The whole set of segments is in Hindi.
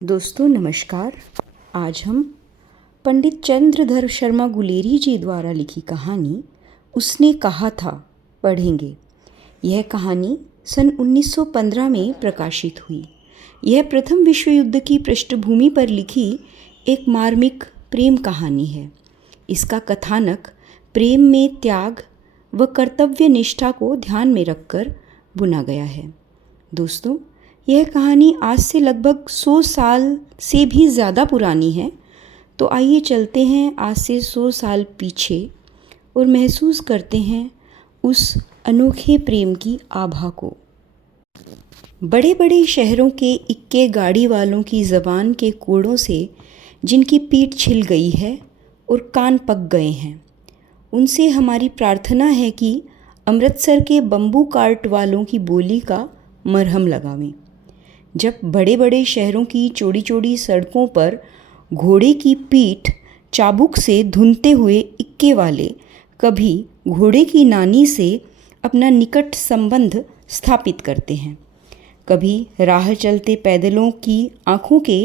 दोस्तों नमस्कार। आज हम पंडित चंद्रधर शर्मा गुलेरी जी द्वारा लिखी कहानी उसने कहा था पढ़ेंगे। यह कहानी सन 1915 में प्रकाशित हुई। यह प्रथम विश्व युद्ध की पृष्ठभूमि पर लिखी एक मार्मिक प्रेम कहानी है। इसका कथानक प्रेम में त्याग व कर्तव्य निष्ठा को ध्यान में रखकर बुना गया है। दोस्तों, यह कहानी आज से लगभग 100 साल से भी ज़्यादा पुरानी है। तो आइए चलते हैं आज से 100 साल पीछे और महसूस करते हैं उस अनोखे प्रेम की आभा को। बड़े बड़े शहरों के इक्के गाड़ी वालों की ज़बान के कोड़ों से जिनकी पीठ छिल गई है और कान पक गए हैं, उनसे हमारी प्रार्थना है कि अमृतसर के बम्बू कार्ट वालों की बोली का मरहम लगावें। जब बड़े बड़े शहरों की चौड़ी चौड़ी सड़कों पर घोड़े की पीठ चाबुक से धुनते हुए इक्के वाले कभी घोड़े की नानी से अपना निकट संबंध स्थापित करते हैं, कभी राह चलते पैदलों की आँखों के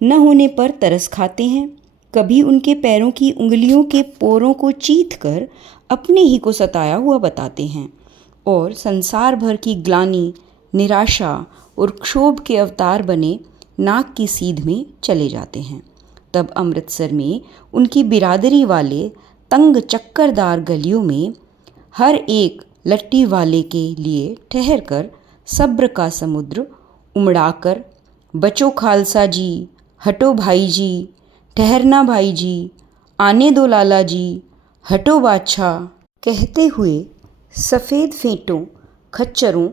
न होने पर तरस खाते हैं, कभी उनके पैरों की उंगलियों के पोरों को चीथ कर अपने ही को सताया हुआ बताते हैं और संसार भर की ग्लानि, निराशा और क्षोभ के अवतार बने नाक की सीध में चले जाते हैं। तब अमृतसर में उनकी बिरादरी वाले तंग चक्करदार गलियों में हर एक लट्टी वाले के लिए ठहर कर सब्र का समुद्र उमड़ाकर बचो खालसा जी, हटो भाई जी, ठहरना भाई जी, आने दो लाला जी, हटो बादशाह कहते हुए सफ़ेद फेंटों, खच्चरों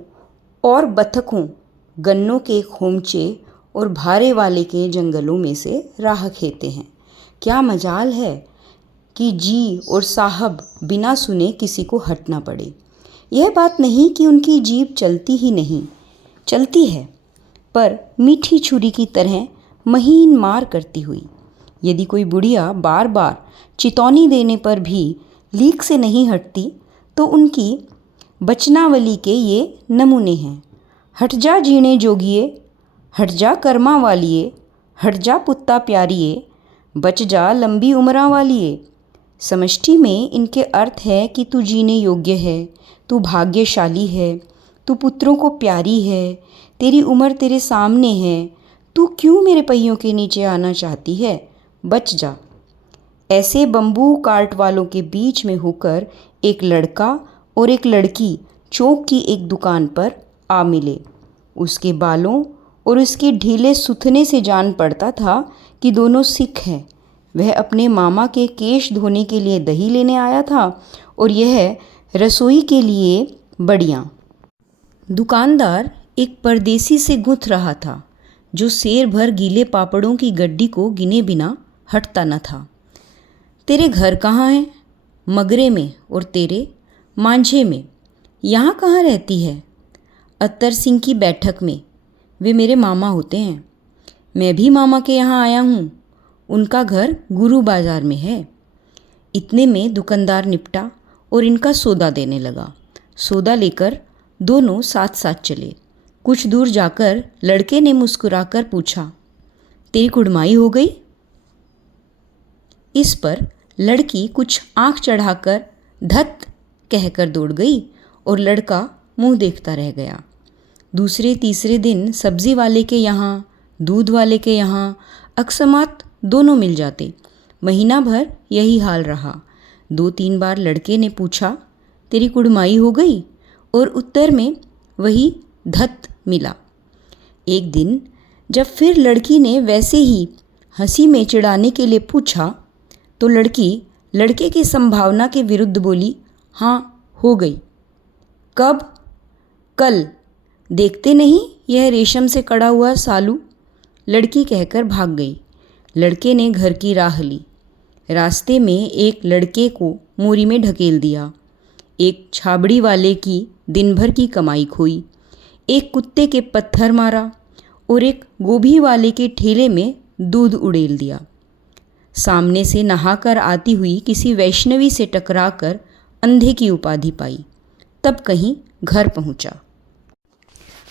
और बतखों, गन्नों के खोमचे और भारे वाले के जंगलों में से राह खेते हैं। क्या मजाल है कि जी और साहब बिना सुने किसी को हटना पड़े। यह बात नहीं कि उनकी जीभ चलती ही नहीं, चलती है, पर मीठी छुरी की तरह महीन मार करती हुई। यदि कोई बुढ़िया बार बार चितौनी देने पर भी लीक से नहीं हटती तो उनकी बचनावली के ये नमूने हैं। हट जा जीने जोगिए, हट जा कर्मा वालिए, हट जा पुत्ता प्यारिए, बच जा लंबी उम्रा वालिए। समष्टि में इनके अर्थ है कि तू जीने योग्य है, तू भाग्यशाली है, तू पुत्रों को प्यारी है, तेरी उम्र तेरे सामने है, तू क्यों मेरे पहियों के नीचे आना चाहती है, बच जा। ऐसे बम्बू कार्ट वालों के बीच में होकर एक लड़का और एक लड़की चौक की एक दुकान पर आ मिले। उसके बालों और उसके ढीले सुथने से जान पड़ता था कि दोनों सिख हैं। वह अपने मामा के केश धोने के लिए दही लेने आया था और यह रसोई के लिए बड़ियाँ। दुकानदार एक परदेसी से गुथ रहा था जो सेर भर गीले पापड़ों की गड्डी को गिने बिना हटता न था। तेरे घर कहाँ हैं? मगरे में। और तेरे? मांझे में। यहाँ कहाँ रहती है? अत्तर सिंह की बैठक में। वे मेरे मामा होते हैं। मैं भी मामा के यहाँ आया हूँ। उनका घर गुरु बाजार में है। इतने में दुकानदार निपटा और इनका सौदा देने लगा। सौदा लेकर दोनों साथ साथ चले। कुछ दूर जाकर लड़के ने मुस्कुराकर पूछा, तेरी कुड़माई हो गई? इस पर लड़की कुछ आँख चढ़ाकर धत कहकर दौड़ गई और लड़का मुंह देखता रह गया। दूसरे तीसरे दिन सब्जी वाले के यहाँ, दूध वाले के यहाँ अकस्मात दोनों मिल जाते। महीना भर यही हाल रहा। 2-3 बार लड़के ने पूछा, तेरी कुड़माई हो गई? और उत्तर में वही धत मिला। एक दिन जब फिर लड़की ने वैसे ही हंसी में चिढ़ाने के लिए पूछा तो लड़की लड़के की संभावना के विरुद्ध बोली, हाँ हो गई। कब? कल। देखते नहीं यह रेशम से कड़ा हुआ सालू? लड़की कहकर भाग गई। लड़के ने घर की राह ली। रास्ते में एक लड़के को मोरी में ढकेल दिया। एक छाबड़ी वाले की दिन भर की कमाई खोई। एक कुत्ते के पत्थर मारा और एक गोभी वाले के ठेले में दूध उड़ेल दिया। सामने से नहाकर आती हुई किसी वैष्णवी से टकराकर अंधे की उपाधि पाई। तब कहीं घर पहुंचा।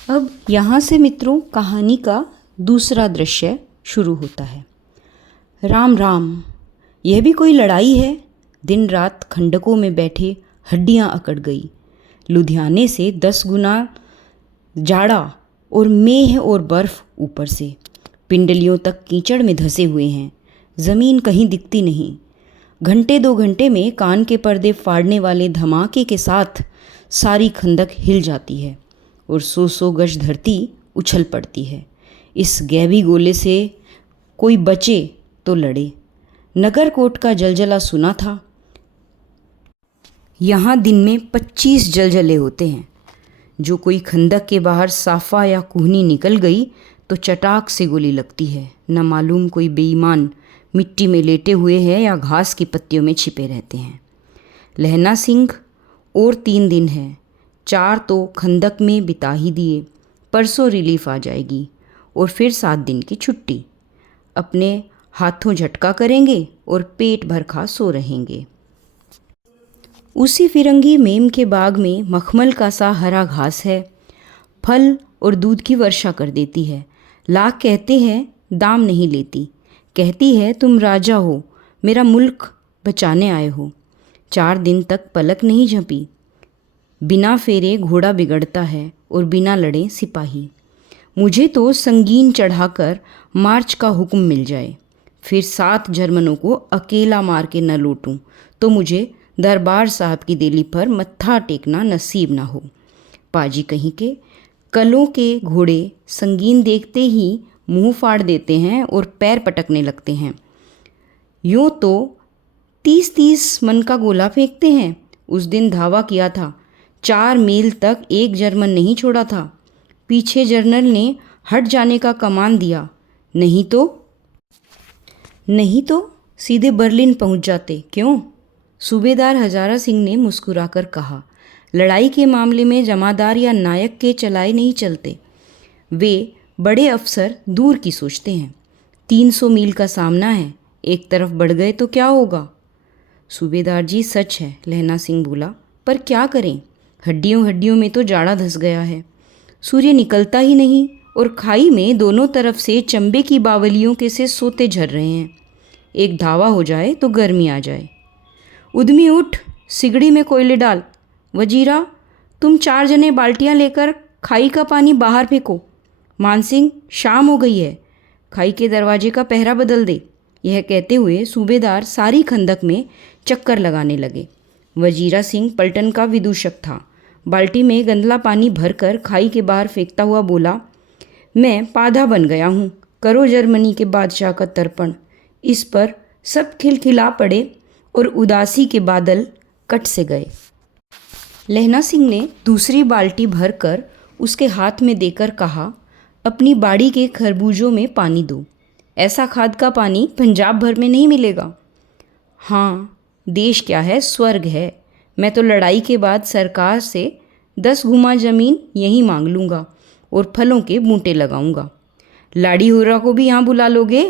अब यहाँ से मित्रों कहानी का दूसरा दृश्य शुरू होता है। राम राम, यह भी कोई लड़ाई है। दिन रात खंडकों में बैठे हड्डियां अकड़ गई। लुधियाने से 10 गुना जाड़ा और मेह और बर्फ ऊपर से, पिंडलियों तक कीचड़ में धंसे हुए हैं। ज़मीन कहीं दिखती नहीं। घंटे 2 घंटे में कान के पर्दे फाड़ने वाले धमाके के साथ सारी खंदक हिल जाती है और 100 गज धरती उछल पड़ती है। इस गैबी गोले से कोई बचे तो लड़े। नगरकोट का जलजला सुना था। यहाँ दिन में 25 जलजले होते हैं। जो कोई खंदक के बाहर साफा या कुहनी निकल गई तो चटाक से गोली लगती है। न मालूम कोई बेईमान मिट्टी में लेटे हुए हैं या घास की पत्तियों में छिपे रहते हैं। लहना सिंह और 3 दिन है। 4 तो खंदक में बिता ही दिए। परसों रिलीफ आ जाएगी और फिर 7 दिन की छुट्टी। अपने हाथों झटका करेंगे और पेट भर खा सो रहेंगे। उसी फिरंगी मेम के बाग में मखमल का सा हरा घास है। फल और दूध की वर्षा कर देती है। लाख कहते हैं दाम नहीं लेती। कहती है तुम राजा हो, मेरा मुल्क बचाने आए हो। 4 दिन तक पलक नहीं झपी। बिना फेरे घोड़ा बिगड़ता है और बिना लड़े सिपाही। मुझे तो संगीन चढ़ाकर मार्च का हुक्म मिल जाए, फिर 7 जर्मनों को अकेला मार के न लौटूं तो मुझे दरबार साहब की देली पर मत्था टेकना नसीब ना हो। पाजी कहीं के कलों के घोड़े संगीन देखते ही मुंह फाड़ देते हैं और पैर पटकने लगते हैं। यूँ तो 30-30 मन का गोला फेंकते हैं। उस दिन धावा किया था, 4 मील तक एक जर्मन नहीं छोड़ा था। पीछे जनरल ने हट जाने का कमान दिया, नहीं तो सीधे बर्लिन पहुंच जाते। क्यों? सूबेदार हजारा सिंह ने मुस्कुराकर कहा, लड़ाई के मामले में जमादार या नायक के चलाए नहीं चलते। वे बड़े अफसर दूर की सोचते हैं। 300 मील का सामना है, एक तरफ बढ़ गए तो क्या होगा? सूबेदार जी सच है, लहना सिंह बोला, पर क्या करें, हड्डियों हड्डियों में तो जाड़ा धस गया है। सूर्य निकलता ही नहीं और खाई में दोनों तरफ से चंबे की बावलियों के से सोते झर रहे हैं। एक धावा हो जाए तो गर्मी आ जाए। उद्यमी उठ, सिगड़ी में कोयले डाल। वजीरा, तुम 4 जने बाल्टियां लेकर खाई का पानी बाहर फेंको। मानसिंह, शाम हो गई है, खाई के दरवाजे का पहरा बदल दे। यह कहते हुए सूबेदार सारी खंदक में चक्कर लगाने लगे। वजीरा सिंह पलटन का विदूषक था। बाल्टी में गंदला पानी भरकर खाई के बाहर फेंकता हुआ बोला, मैं पाधा बन गया हूँ, करो जर्मनी के बादशाह का तर्पण। इस पर सब खिलखिला पड़े और उदासी के बादल कट से गए। लहना सिंह ने दूसरी बाल्टी भरकर उसके हाथ में देकर कहा, अपनी बाड़ी के खरबूजों में पानी दो। ऐसा खाद का पानी पंजाब भर में नहीं मिलेगा। हाँ, देश क्या है, स्वर्ग है। मैं तो लड़ाई के बाद सरकार से 10 गुमा ज़मीन यहीं मांग लूँगा और फलों के बूटे लगाऊंगा। लाड़ी हुर्रा को भी यहाँ बुला लोगे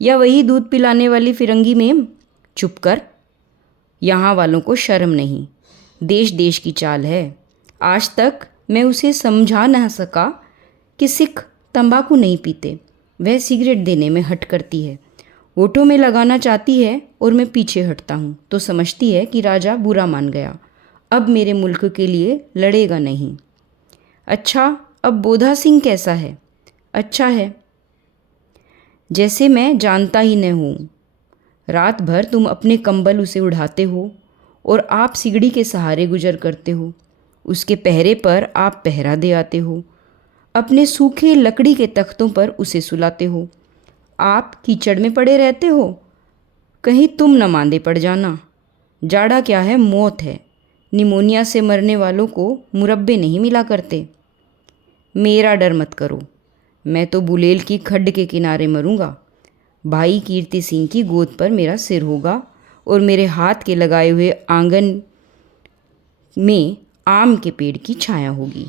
या वही दूध पिलाने वाली फिरंगी मेम? चुप कर, यहाँ वालों को शर्म नहीं। देश देश की चाल है। आज तक मैं उसे समझा न सका कि सिख तंबाकू नहीं पीते। वह सिगरेट देने में हट करती है, वोटों में लगाना चाहती है और मैं पीछे हटता हूँ तो समझती है कि राजा बुरा मान गया, अब मेरे मुल्क के लिए लड़ेगा नहीं। अच्छा, अब बोधा सिंह कैसा है? अच्छा है, जैसे मैं जानता ही न हूँ। रात भर तुम अपने कंबल उसे उड़ाते हो और आप सिगड़ी के सहारे गुजर करते हो। उसके पहरे पर आप पहरा दे आते हो। अपने सूखे लकड़ी के तख्तों पर उसे सुलाते हो। आप कीचड़ में पड़े रहते हो, कहीं तुम न मांदे पड़ जाना। जाड़ा क्या है, मौत है। निमोनिया से मरने वालों को मुरब्बे नहीं मिला करते। मेरा डर मत करो, मैं तो बुलेल की खड्ड के किनारे मरूंगा। भाई कीर्ति सिंह की गोद पर मेरा सिर होगा और मेरे हाथ के लगाए हुए आंगन में आम के पेड़ की छाया होगी।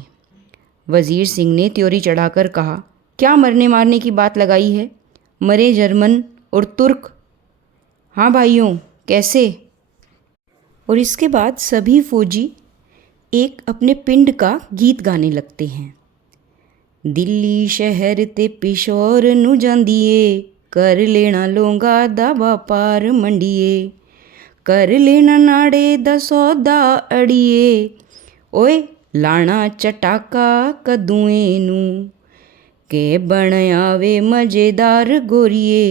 वजीर सिंह ने त्योरी चढ़ाकर कहा, क्या मरने मारने की बात लगाई है? मरे जर्मन और तुर्क। हाँ भाइयों, कैसे? और इसके बाद सभी फौजी एक अपने पिंड का गीत गाने लगते हैं। दिल्ली शहर ते पिशोर नू जांदीए, कर लेना लोंगा दा व्यापार मंडीए, कर लेना नाड़े दा सौदा अड़िए, ओए लाना चटाका कदूए नू, के बन आवे मज़ेदार गोरिए,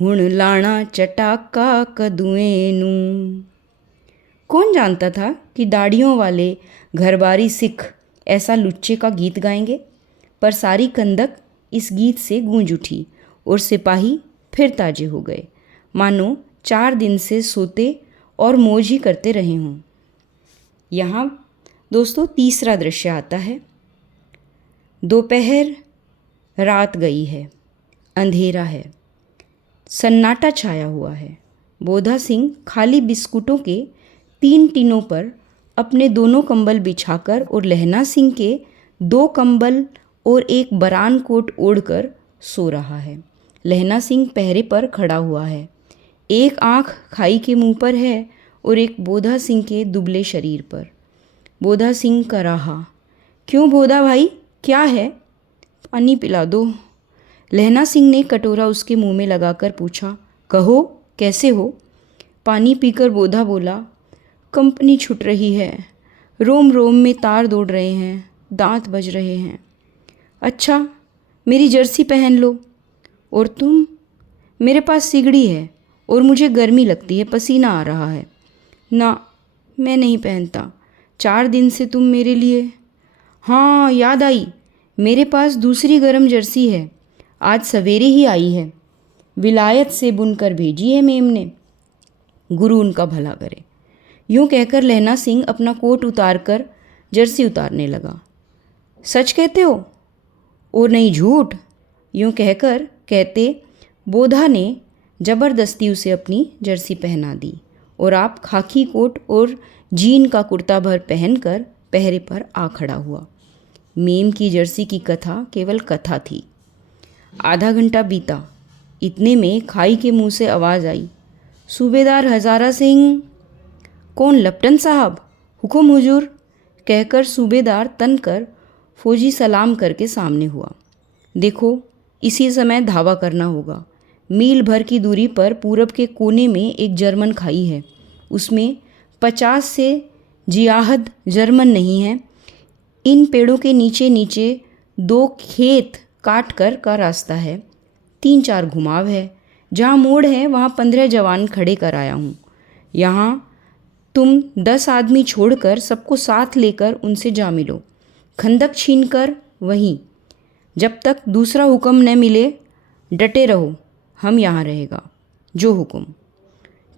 हुण लाना चटाका कदूए नू। कौन जानता था कि दाढ़ियों वाले घरबारी सिख ऐसा लुच्चे का गीत गाएंगे, पर सारी कंदक इस गीत से गूंज उठी और सिपाही फिर ताजे हो गए, मानो 4 दिन से सोते और मौज ही करते रहे हों। यहाँ दोस्तों तीसरा दृश्य आता है। दोपहर रात गई है, अंधेरा है, सन्नाटा छाया हुआ है। बोधा सिंह खाली बिस्कुटों के 3 टिनों पर अपने दोनों कंबल बिछाकर और लहना सिंह के 2 कंबल और एक बरान कोट ओढ़कर सो रहा है। लहना सिंह पहरे पर खड़ा हुआ है, एक आंख खाई के मुंह पर है और एक बोधा सिंह के दुबले शरीर पर। बोधा सिंह का रहा, क्यों बोधा भाई, क्या है? पानी पिला दो। लहना सिंह ने कटोरा उसके मुंह में लगाकर पूछा। कहो, कैसे हो? पानी पीकर बोधा बोला, कंपनी छूट रही है, रोम रोम में तार दौड़ रहे हैं, दांत बज रहे हैं। अच्छा, मेरी जर्सी पहन लो। और तुम? मेरे पास सिगड़ी है और मुझे गर्मी लगती है, पसीना आ रहा है। ना, मैं नहीं पहनता, 4 दिन से तुम मेरे लिए। हाँ, याद आई, मेरे पास दूसरी गर्म जर्सी है, आज सवेरे ही आई है, विलायत से बुनकर भेजी है मेम ने, गुरु उनका भला करे। यूँ कहकर लहना सिंह अपना कोट उतारकर जर्सी उतारने लगा। सच कहते हो और नहीं झूठ? यूँ कहकर कहते बोधा ने ज़बरदस्ती उसे अपनी जर्सी पहना दी और आप खाकी कोट और जीन का कुर्ता भर पहनकर पहरे पर आ खड़ा हुआ। मेम की जर्सी की कथा केवल कथा थी। आधा घंटा बीता, इतने में खाई के मुंह से आवाज़ आई, सूबेदार हज़ारा सिंह। कौन? लपटन साहब, हुकुम हुजूर, कहकर सूबेदार तनकर फौजी सलाम करके सामने हुआ। देखो, इसी समय धावा करना होगा। मील भर की दूरी पर पूरब के कोने में एक जर्मन खाई है, उसमें 50 से जियाहद जर्मन नहीं है। इन पेड़ों के नीचे नीचे 2 खेत काट कर का रास्ता है, 3-4 घुमाव है, जहाँ मोड़ है वहाँ 15 जवान खड़े कर आया हूँ। यहाँ तुम 10 आदमी छोड़कर सबको साथ लेकर उनसे जा मिलो, खंदक छीनकर वहीं, जब तक दूसरा हुक्म न मिले डटे रहो, हम यहाँ रहेगा, जो हुक्म।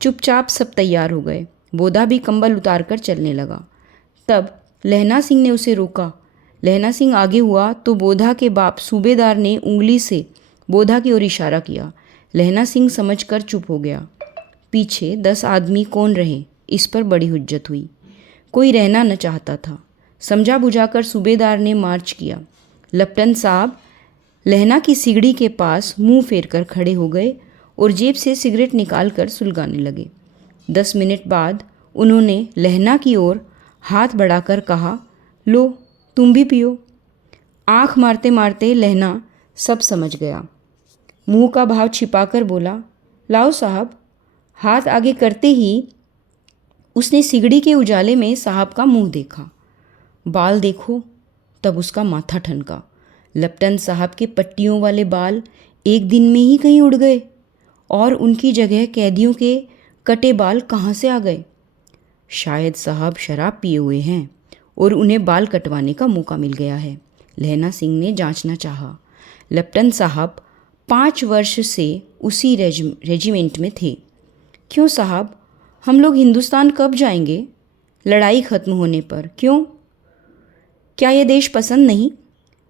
चुपचाप सब तैयार हो गए। बोधा भी कंबल उतारकर चलने लगा। तब लहना सिंह ने उसे रोका। लहना सिंह आगे हुआ तो बोधा के बाप सूबेदार ने उंगली से बोधा की ओर इशारा किया। लहना सिंह समझकर चुप हो गया। पीछे 10 आदमी कौन रहे, इस पर बड़ी हुज्जत हुई। कोई रहना न चाहता था। समझा बुझाकर सूबेदार ने मार्च किया। लपटन साहब लहना की सिगड़ी के पास मुंह फेर कर खड़े हो गए और जेब से सिगरेट निकालकर सुलगाने लगे। 10 मिनट बाद उन्होंने लहना की ओर हाथ बढ़ाकर कहा, लो तुम भी पियो। आंख मारते मारते लहना सब समझ गया। मुंह का भाव छिपाकर बोला, लाओ साहब। हाथ आगे करते ही उसने सिगड़ी के उजाले में साहब का मुंह देखा। बाल देखो, तब उसका माथा ठनका। लपटन साहब के पट्टियों वाले बाल एक दिन में ही कहीं उड़ गए और उनकी जगह कैदियों के कटे बाल कहाँ से आ गए? शायद साहब शराब पिए हुए हैं और उन्हें बाल कटवाने का मौका मिल गया है। लहना सिंह ने जांचना चाहा। लपटन साहब 5 वर्ष से उसी रेजिमेंट में थे। क्यों साहब, हम लोग हिंदुस्तान कब जाएंगे? लड़ाई ख़त्म होने पर। क्यों? क्या ये देश पसंद नहीं?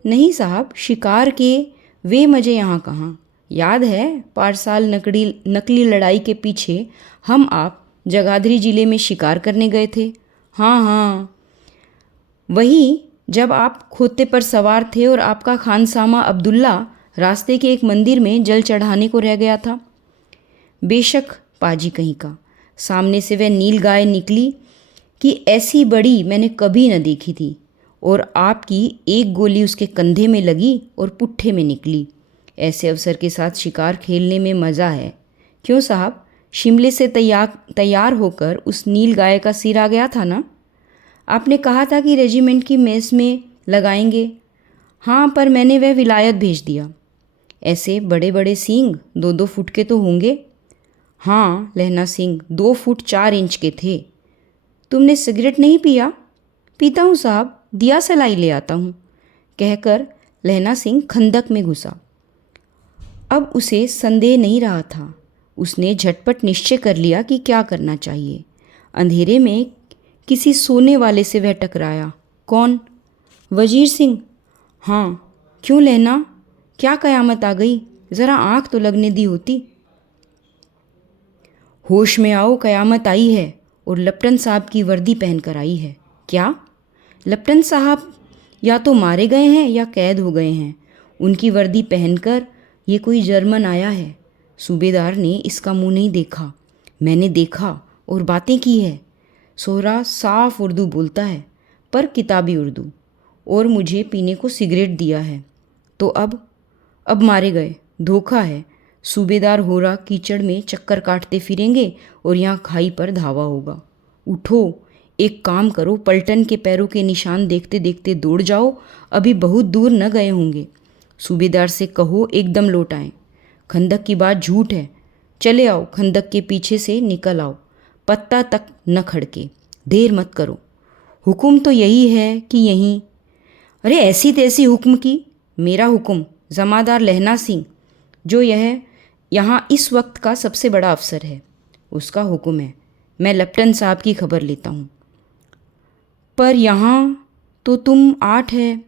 नहीं साहब, शिकार के वे मज़े यहाँ कहाँ। याद है पारसाल नकली लड़ाई के पीछे हम आप जगाधरी ज़िले में शिकार करने गए थे। हाँ हाँ, वही जब आप खोते पर सवार थे और आपका खानसामा अब्दुल्ला रास्ते के एक मंदिर में जल चढ़ाने को रह गया था। बेशक पाजी कहीं का, सामने से वह नील गाय निकली कि ऐसी बड़ी मैंने कभी न देखी थी और आपकी एक गोली उसके कंधे में लगी और पुट्ठे में निकली। ऐसे अफसर के साथ शिकार खेलने में मज़ा है। क्यों साहब, शिमले से तैयार होकर उस नील गाय का सिर आ गया था ना? आपने कहा था कि रेजिमेंट की मेस में लगाएंगे। हाँ, पर मैंने वह विलायत भेज दिया। ऐसे बड़े बड़े सींग 2-2 फुट के तो होंगे? हाँ लहना सिंह, 2 फुट 4 इंच के थे। तुमने सिगरेट नहीं पिया? पीता हूँ साहब, दिया सलाई ले आता हूँ, कहकर लहना सिंह खंदक में घुसा। अब उसे संदेह नहीं रहा था। उसने झटपट निश्चय कर लिया कि क्या करना चाहिए। अंधेरे में किसी सोने वाले से वह टकराया। कौन? वजीर सिंह। हाँ, क्यों लहना, क्या कयामत आ गई? ज़रा आँख तो लगने दी होती। होश में आओ, कयामत आई है और लप्टन साहब की वर्दी पहन कर आई है। क्या? लप्टन साहब या तो मारे गए हैं या कैद हो गए हैं। उनकी वर्दी पहनकर ये कोई जर्मन आया है। सूबेदार ने इसका मुंह नहीं देखा। मैंने देखा और बातें की है। सोहरा साफ उर्दू बोलता है, पर किताबी उर्दू, और मुझे पीने को सिगरेट दिया है। तो अब मारे गए। धोखा है। सूबेदार होरा कीचड़ में चक्कर काटते फिरेंगे और यहाँ खाई पर धावा होगा। उठो, एक काम करो, पलटन के पैरों के निशान देखते देखते दौड़ जाओ, अभी बहुत दूर न गए होंगे। सूबेदार से कहो एकदम लौट आएं। खंदक की बात झूठ है। चले आओ, खंदक के पीछे से निकल आओ, पत्ता तक न खड़के, देर मत करो। हुक्म तो यही है कि यहीं। अरे ऐसी तैसी हुक्म की? मेरा हुक्म, जमादार लहना सिंह, जो यहाँ इस वक्त का सबसे बड़ा अफसर है, उसका हुक्म है। मैं लप्टन साहब की खबर लेता हूँ। पर यहाँ तो तुम 8 है।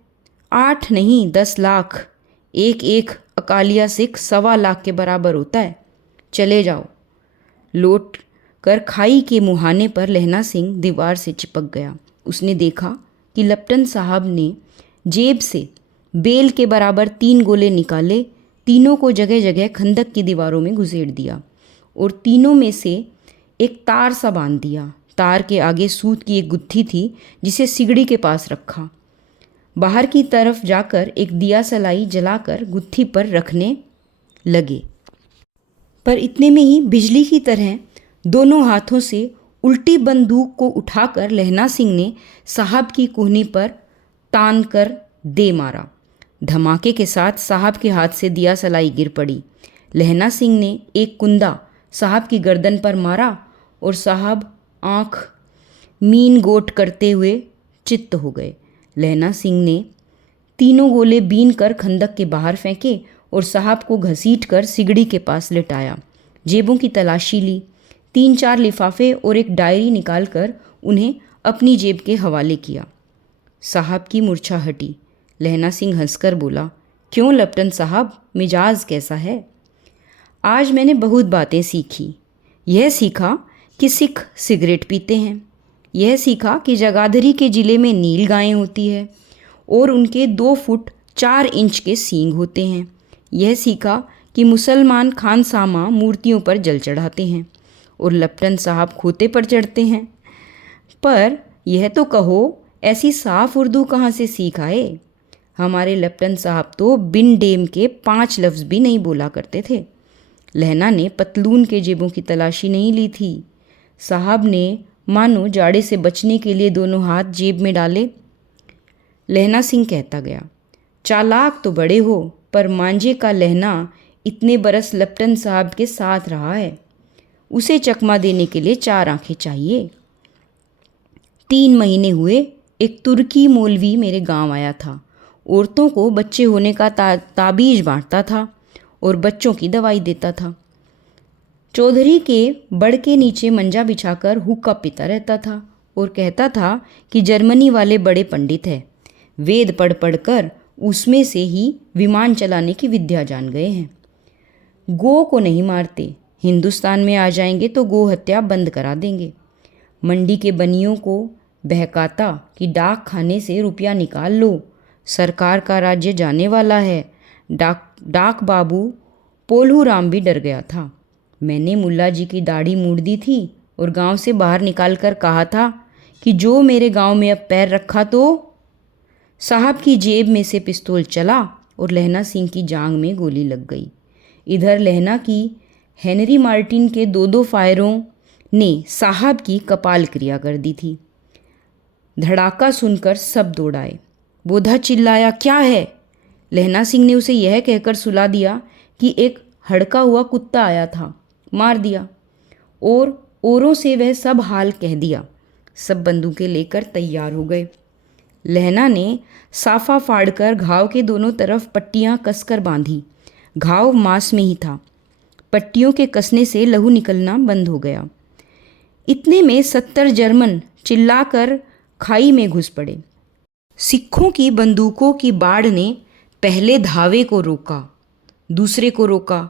8 नहीं, 10 लाख। एक अकालिया सिख 1.25 लाख के बराबर होता है। चले जाओ। लौट कर खाई के मुहाने पर लहना सिंह दीवार से चिपक गया। उसने देखा कि लप्टन साहब ने जेब से बेल के बराबर 3 गोले निकाले, तीनों को जगह जगह खंदक की दीवारों में घुसेड़ दिया और तीनों में से एक तार सा बांध दिया। तार के आगे सूत की एक गुत्थी थी, जिसे सिगड़ी के पास रखा। बाहर की तरफ जाकर एक दिया सलाई जलाकर गुत्थी पर रखने लगे। पर इतने में ही बिजली की तरह दोनों हाथों से उल्टी बंदूक को उठाकर लहना सिंह ने साहब की कोहनी पर तान कर दे मारा। धमाके के साथ साहब के हाथ से दिया सलाई गिर पड़ी। लहना सिंह ने एक कुंदा साहब की गर्दन पर मारा और साहब आँख मीन गोट करते हुए चित्त हो गए। लहना सिंह ने तीनों गोले बीन कर खंदक के बाहर फेंके और साहब को घसीट कर सिगड़ी के पास लिटाया। जेबों की तलाशी ली। 3-4 लिफाफे और एक डायरी निकालकर उन्हें अपनी जेब के हवाले किया। साहब की मूर्छा हटी। लहना सिंह हंसकर बोला, क्यों लप्टन साहब, मिजाज कैसा है? आज मैंने बहुत बातें सीखी। यह सीखा कि सिख सिगरेट पीते हैं। यह सीखा कि जगाधरी के ज़िले में नील गायें होती है और उनके 2 फुट 4 इंच के सींग होते हैं। यह सीखा कि मुसलमान खानसामा मूर्तियों पर जल चढ़ाते हैं और लप्टन साहब खोते पर चढ़ते हैं। पर यह तो कहो, ऐसी साफ उर्दू कहाँ से सीख आए? हमारे लप्टन साहब तो बिन डेम के 5 लफ्ज़ भी नहीं बोला करते थे। लहना ने पतलून के जेबों की तलाशी नहीं ली थी। साहब ने मानो जाड़े से बचने के लिए दोनों हाथ जेब में डाले। लहना सिंह कहता गया, चालाक तो बड़े हो, पर मांझे का लहना इतने बरस लप्टन साहब के साथ रहा है। उसे चकमा देने के लिए 4 आंखें चाहिए। 3 महीने हुए, एक तुर्की मौलवी मेरे गांव आया था। औरतों को बच्चे होने का ताबीज बांटता था और बच्चों की दवाई देता था। चौधरी के बड़ के नीचे मंजा बिछाकर हुक्का पीता रहता था और कहता था कि जर्मनी वाले बड़े पंडित हैं, वेद पढ़ पढ़ कर उसमें से ही विमान चलाने की विद्या जान गए हैं। गौ को नहीं मारते, हिंदुस्तान में आ जाएंगे तो गौ हत्या बंद करा देंगे। मंडी के बनियों को बहकाता कि डाक खाने से रुपया निकाल लो, सरकार का राज्य जाने वाला है। डाक बाबू पोल्हू राम भी डर गया था। मैंने मुल्ला जी की दाढ़ी मूड़ दी थी और गांव से बाहर निकाल कर कहा था कि जो मेरे गांव में अब पैर रखा तो साहब की जेब में से पिस्तौल चला और लहना सिंह की जांग में गोली लग गई। इधर लहना की हेनरी मार्टिन के 2-2 फायरों ने साहब की कपाल क्रिया कर दी थी। धड़ाका सुनकर सब दौड़ आए। बोधा चिल्लाया, क्या है? लहना सिंह ने उसे यह कहकर सुला दिया कि एक हड़का हुआ कुत्ता आया था, मार दिया, और औरों से वह सब हाल कह दिया। सब बंदूकें लेकर तैयार हो गए। लहना ने साफा फाड़कर घाव के दोनों तरफ पट्टियां कसकर बांधी। घाव मांस में ही था। पट्टियों के कसने से लहू निकलना बंद हो गया। इतने में 70 जर्मन चिल्लाकर खाई में घुस पड़े। सिखों की बंदूकों की बाढ़ ने पहले धावे को रोका, दूसरे को रोका,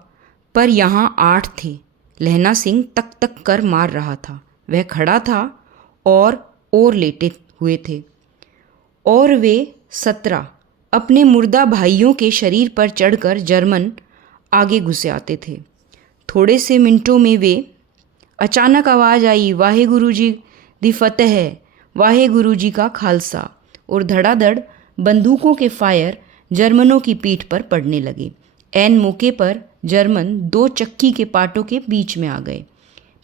पर यहाँ 8 थे। लहना सिंह तक तक कर मार रहा था। वह खड़ा था और लेटे हुए थे, और वे 17 अपने मुर्दा भाइयों के शरीर पर चढ़कर जर्मन आगे घुसे आते थे। थोड़े से मिनटों में वे अचानक आवाज़ आई, वाहे गुरु जी दी फतेह है, वाहे गुरु जी का खालसा, और धड़ाधड़ बंदूकों के फायर जर्मनों की पीठ पर पड़ने लगे। ऐन मौके पर जर्मन 2 चक्की के पाटों के बीच में आ गए।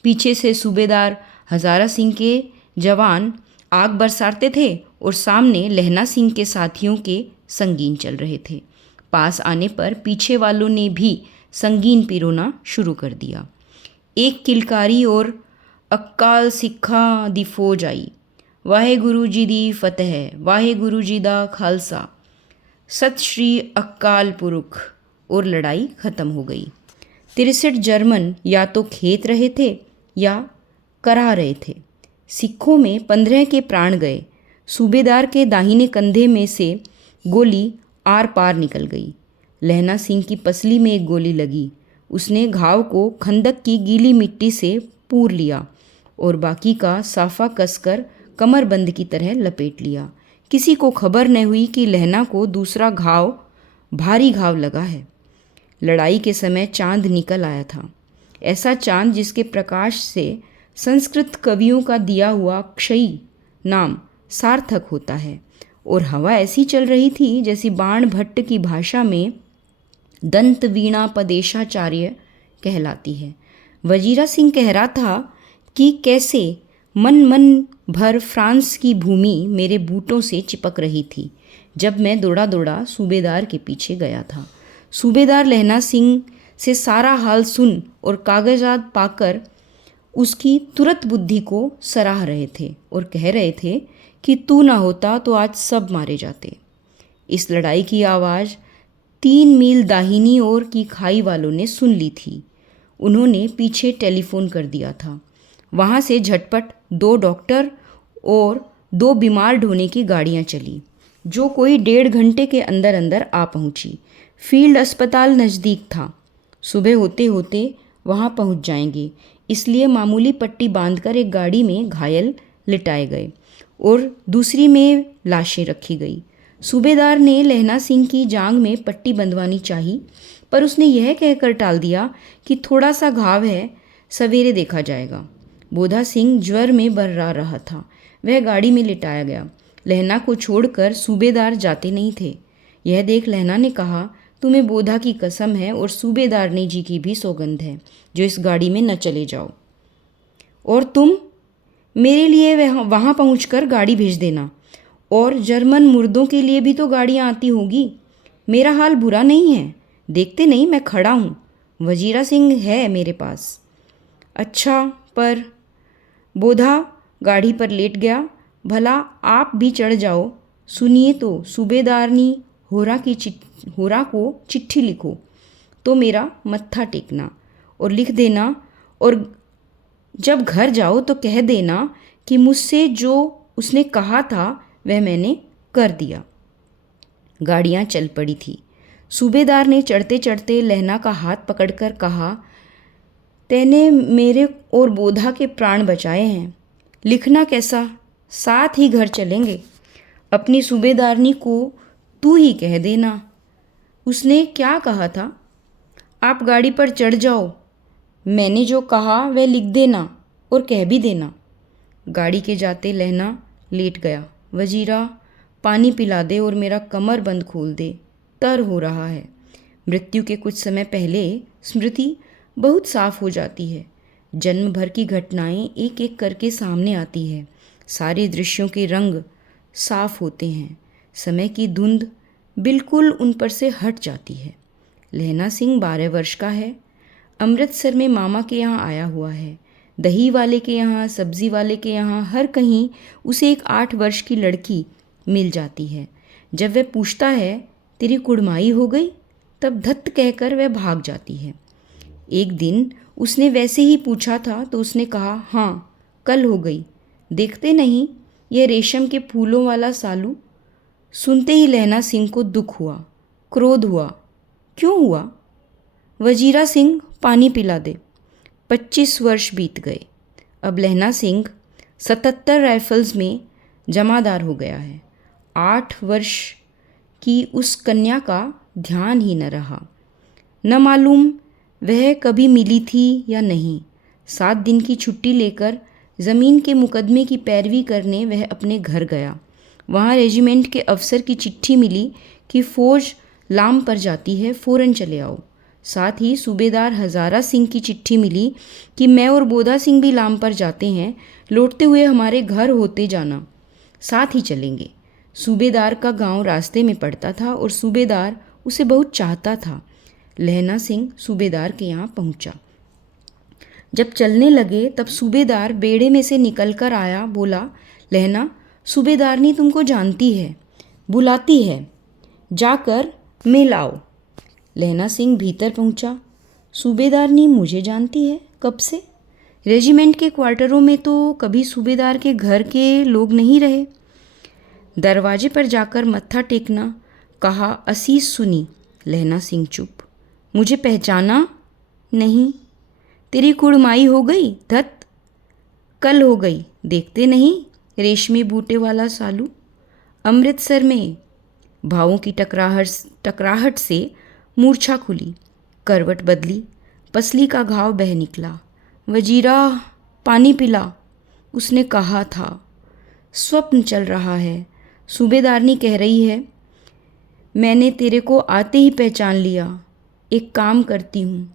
पीछे से सूबेदार हजारा सिंह के जवान आग बरसाते थे और सामने लहना सिंह के साथियों के संगीन चल रहे थे। पास आने पर पीछे वालों ने भी संगीन पिरोना शुरू कर दिया। एक किलकारी और अकाल सिखा दी फौज आई, वाहे गुरु जी दी फतेह, वाहे गुरु जी दा खालसा, सत श्री अकाल पुरख, और लड़ाई खत्म हो गई। 63 जर्मन या तो खेत रहे थे या करा रहे थे। सिखों में 15 के प्राण गए। सूबेदार के दाहिने कंधे में से गोली आर पार निकल गई। लहना सिंह की पसली में एक गोली लगी। उसने घाव को खंदक की गीली मिट्टी से पूर लिया और बाकी का साफा कसकर कमरबंद की तरह लपेट लिया। किसी को खबर न हुई कि लहना को दूसरा घाव, भारी घाव लगा है। लड़ाई के समय चांद निकल आया था, ऐसा चांद जिसके प्रकाश से संस्कृत कवियों का दिया हुआ क्षयी नाम सार्थक होता है, और हवा ऐसी चल रही थी जैसी बाण भट्ट की भाषा में दंत वीणा पदेशाचार्य कहलाती है। वजीरा सिंह कह रहा था कि कैसे मन मन भर फ्रांस की भूमि मेरे बूटों से चिपक रही थी जब मैं दौड़ा दौड़ा सूबेदार के पीछे गया था। सूबेदार लहना सिंह से सारा हाल सुन और कागजात पाकर उसकी तुरंत बुद्धि को सराह रहे थे और कह रहे थे कि तू ना होता तो आज सब मारे जाते। इस लड़ाई की आवाज़ 3 मील दाहिनी ओर की खाई वालों ने सुन ली थी। उन्होंने पीछे टेलीफोन कर दिया था। वहाँ से झटपट 2 डॉक्टर और 2 बीमार ढोने की गाड़ियाँ चली, जो कोई 1.5 घंटे के अंदर अंदर आ पहुँची। फील्ड अस्पताल नज़दीक था। सुबह होते होते वहाँ पहुँच जाएंगे, इसलिए मामूली पट्टी बांधकर एक गाड़ी में घायल लिटाए गए और दूसरी में लाशें रखी गई। सूबेदार ने लहना सिंह की जांग में पट्टी बंधवानी चाही, पर उसने यह कहकर टाल दिया कि थोड़ा सा घाव है, सवेरे देखा जाएगा। बोधा सिंह ज्वर में बर्रा रहा था। वह गाड़ी में लिटाया गया। लहना को छोड़कर सूबेदार जाते नहीं थे। यह देख लहना ने कहा, तुम्हें बोधा की कसम है और सूबेदार ने जी की भी सौगंध है जो इस गाड़ी में न चले जाओ, और तुम मेरे लिए वहाँ पहुँचकर गाड़ी भेज देना, और जर्मन मुर्दों के लिए भी तो गाड़ियाँ आती होगी। मेरा हाल बुरा नहीं है, देखते नहीं मैं खड़ा हूँ, वजीरा सिंह है मेरे पास। अच्छा, पर बोधा गाड़ी पर लेट गया। भला आप भी चढ़ जाओ। सुनिए तो, सूबेदारनी होरा को चिट्ठी लिखो तो मेरा मत्था टेकना और लिख देना, और जब घर जाओ तो कह देना कि मुझसे जो उसने कहा था वह मैंने कर दिया। गाड़ियाँ चल पड़ी थी। सूबेदार ने चढ़ते चढ़ते लहना का हाथ पकड़कर कहा, तैने मेरे और बोधा के प्राण बचाए हैं। लिखना कैसा, साथ ही घर चलेंगे। अपनी सूबेदारनी को तू ही कह देना। उसने क्या कहा था? आप गाड़ी पर चढ़ जाओ, मैंने जो कहा वह लिख देना और कह भी देना। गाड़ी के जाते लहना लेट गया। वजीरा पानी पिला दे और मेरा कमर बंद खोल दे, तर हो रहा है। मृत्यु के कुछ समय पहले स्मृति बहुत साफ हो जाती है। जन्म भर की घटनाएं एक एक करके सामने आती है। सारे दृश्यों के रंग साफ होते हैं। समय की धुंध बिल्कुल उन पर से हट जाती है। लहना सिंह 12 वर्ष का है। अमृतसर में मामा के यहाँ आया हुआ है। दही वाले के यहाँ, सब्जी वाले के यहाँ, हर कहीं उसे एक 8 वर्ष की लड़की मिल जाती है। जब वह पूछता है तेरी कुड़माई हो गई, तब धत्त कहकर वह भाग जाती है। एक दिन उसने वैसे ही पूछा था तो उसने कहा, हाँ कल हो गई। देखते नहीं, यह रेशम के फूलों वाला सालू। सुनते ही लहना सिंह को दुख हुआ, क्रोध हुआ। क्यों हुआ? वजीरा सिंह पानी पिला दे। 25 वर्ष बीत गए। अब लहना सिंह 77 राइफल्स में जमादार हो गया है। 8 वर्ष की उस कन्या का ध्यान ही न रहा। न मालूम वह कभी मिली थी या नहीं। 7 दिन की छुट्टी लेकर ज़मीन के मुकदमे की पैरवी करने वह अपने घर गया। वहाँ रेजिमेंट के अफसर की चिट्ठी मिली कि फ़ौज लाम पर जाती है, फ़ौरन चले आओ। साथ ही सूबेदार हज़ारा सिंह की चिट्ठी मिली कि मैं और बोधा सिंह भी लाम पर जाते हैं, लौटते हुए हमारे घर होते जाना, साथ ही चलेंगे। सूबेदार का गांव रास्ते में पड़ता था और सूबेदार उसे बहुत चाहता था। लहना सिंह सूबेदार के यहाँ पहुँचा। जब चलने लगे तब सूबेदार बेड़े में से निकल कर आया। बोला, लहना, सूबेदारनी तुमको जानती है, बुलाती है, जाकर मिलाओ। लहना सिंह भीतर पहुंचा। सूबेदारनी मुझे जानती है? कब से? रेजिमेंट के क्वार्टरों में तो कभी सूबेदार के घर के लोग नहीं रहे। दरवाजे पर जाकर मत्था टेकना, कहा, असीस सुनी। लहना सिंह चुप। मुझे पहचाना नहीं? तेरी कुड़माई हो गई? धत, कल हो गई। देखते नहीं, रेशमी बूटे वाला सालू। अमृतसर में भावों की टकराहट से मूर्छा खुली, करवट बदली, पसली का घाव बह निकला। वजीरा, पानी पिला, उसने कहा था। स्वप्न चल रहा है। सूबेदारनी कह रही है, मैंने तेरे को आते ही पहचान लिया। एक काम करती हूँ,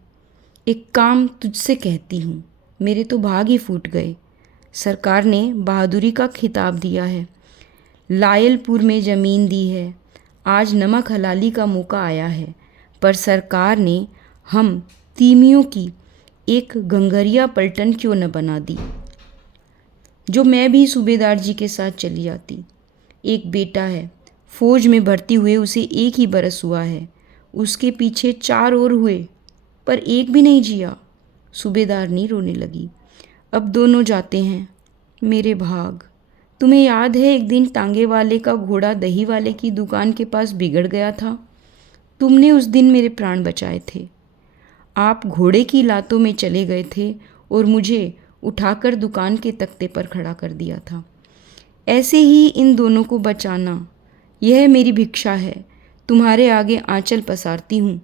एक काम तुझसे कहती हूँ। मेरे तो भाग ही फूट गए। सरकार ने बहादुरी का खिताब दिया है, लायलपुर में ज़मीन दी है। आज नमक हलाली का मौका आया है, पर सरकार ने हम तीमियों की एक गंगरिया पलटन क्यों न बना दी, जो मैं भी सूबेदार जी के साथ चली आती। एक बेटा है, फौज में भर्ती हुए उसे 1 ही बरस हुआ है। उसके पीछे 4 और हुए, पर एक भी नहीं जिया। सूबेदारनी रोने लगी। अब दोनों जाते हैं, मेरे भाग। तुम्हें याद है एक दिन टांगे वाले का घोड़ा दही वाले की दुकान के पास बिगड़ गया था? तुमने उस दिन मेरे प्राण बचाए थे। आप घोड़े की लातों में चले गए थे और मुझे उठाकर दुकान के तख्ते पर खड़ा कर दिया था। ऐसे ही इन दोनों को बचाना, यह मेरी भिक्षा है। तुम्हारे आगे आंचल पसारती हूँ।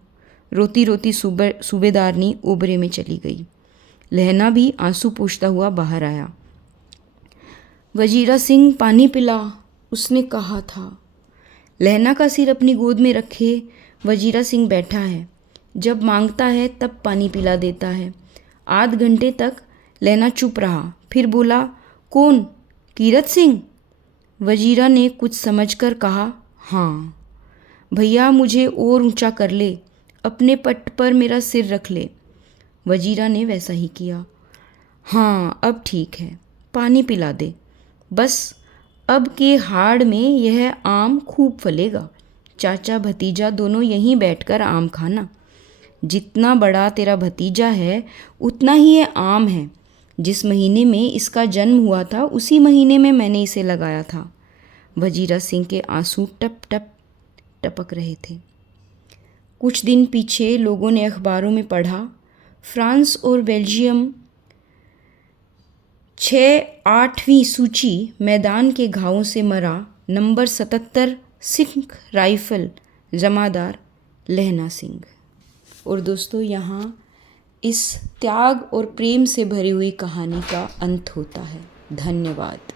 रोती रोती सूबेदारनी ओबरे में चली गई। लहना भी आंसू पोंछता हुआ बाहर आया। वजीरा सिंह, पानी पिला, उसने कहा था। लहना का सिर अपनी गोद में रखे वजीरा सिंह बैठा है। जब मांगता है तब पानी पिला देता है। आध घंटे तक लहना चुप रहा, फिर बोला, कौन? कीरत सिंह? वजीरा ने कुछ समझकर कहा, हाँ। भैया, मुझे और ऊंचा कर ले, अपने पट्ट पर मेरा सिर रख ले। वजीरा ने वैसा ही किया। हाँ, अब ठीक है, पानी पिला दे। बस अब के हाड़ में यह आम खूब फलेगा। चाचा भतीजा दोनों यहीं बैठकर आम खाना। जितना बड़ा तेरा भतीजा है उतना ही ये आम है। जिस महीने में इसका जन्म हुआ था उसी महीने में मैंने इसे लगाया था। वजीरा सिंह के आंसू टप टप टपक रहे थे। कुछ दिन पीछे लोगों ने अखबारों में पढ़ा, फ्रांस और बेल्जियम 6-8वीं सूची मैदान के घावों से मरा नंबर 77 सिख राइफल जमादार लहना सिंह। और दोस्तों, यहाँ इस त्याग और प्रेम से भरी हुई कहानी का अंत होता है। धन्यवाद।